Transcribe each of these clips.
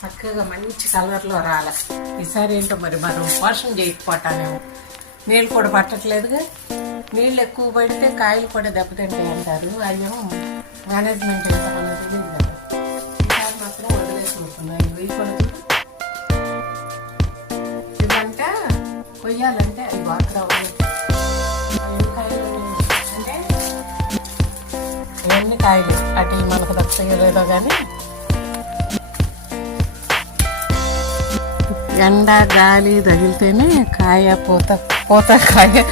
చక్కగా మంచి కలర్లో రాలే. ఈసారి ఏంటో మరి మనం పోషణ చేయకపోతానేమో నీళ్ళు కూడా పట్టట్లేదుగా? నీళ్ళు ఎక్కువ పడితే కాయలు కూడా దెబ్బతింటాయి అంటారు. అయ్యేమో మేనేజ్మెంట్ ఎంత మనం తెలియదు కదా. ఈసారి మాత్రం వదిలేసుకుంటున్నాను ఇవి కొడుకు ఇదంతా కొయ్యాలంటే అది వాటర్ అవ్వాలి అంటే ఎన్ని కాయలు. అటు మనకు దక్కలేదో కానీ ఎండ గాలి తగిలితేనే కాయ పూత పూత కాయ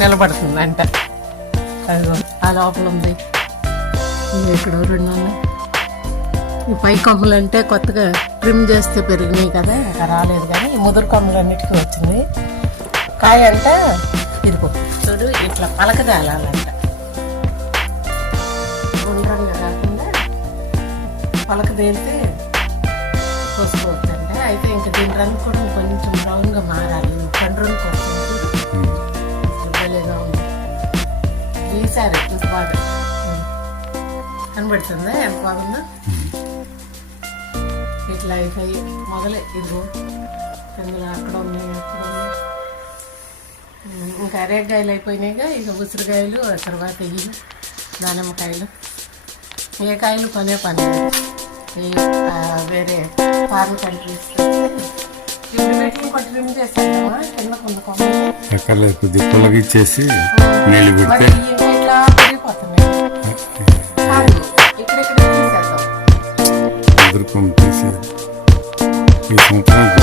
నిలబడుతుందంట. అదిగో ఆ లోపల ఉంది. ఇక్కడ రెండు ఉన్నాయి. ఈ పై కొమ్మలు అంటే కొత్తగా ట్రిమ్ చేస్తే పెరిగినాయి కదా ఇంకా రాలేదు కానీ ఈ ముదురు కొమ్మలు అన్నిటికీ వచ్చింది. కాయ అంట ఇదిగో చూడు ఇట్లా పలకదాలంట గుండ్రంగా కాకుండా పలకదేలితే అయితే ఇంకా దీని రంగు కూడా కొంచెం బ్రౌన్గా మారాలి పండు రంగు వస్తుంది ఉంది ఈసారి ఇంత బాగా కనబడుతుందా ఎంత బాగుందో ఇట్లా అయిపోయి మొదలే ఇదిగో ఇందులో అక్కడ ఉన్నాయి అక్కడ ఉన్నాయి ఇంకా అరేకాయలు అయిపోయినాయిగా ఇక ఉసిరికాయలు తర్వాత ఇవి దానిమ్మకాయలు ఏ కాయలు కొనే పని వేరే ఫారిన్ కంట్రీస్ ఇచ్చేసి నీళ్ళు పెడితే. ఎదుర్కొని తీసేది ఈ సంక్రాంతి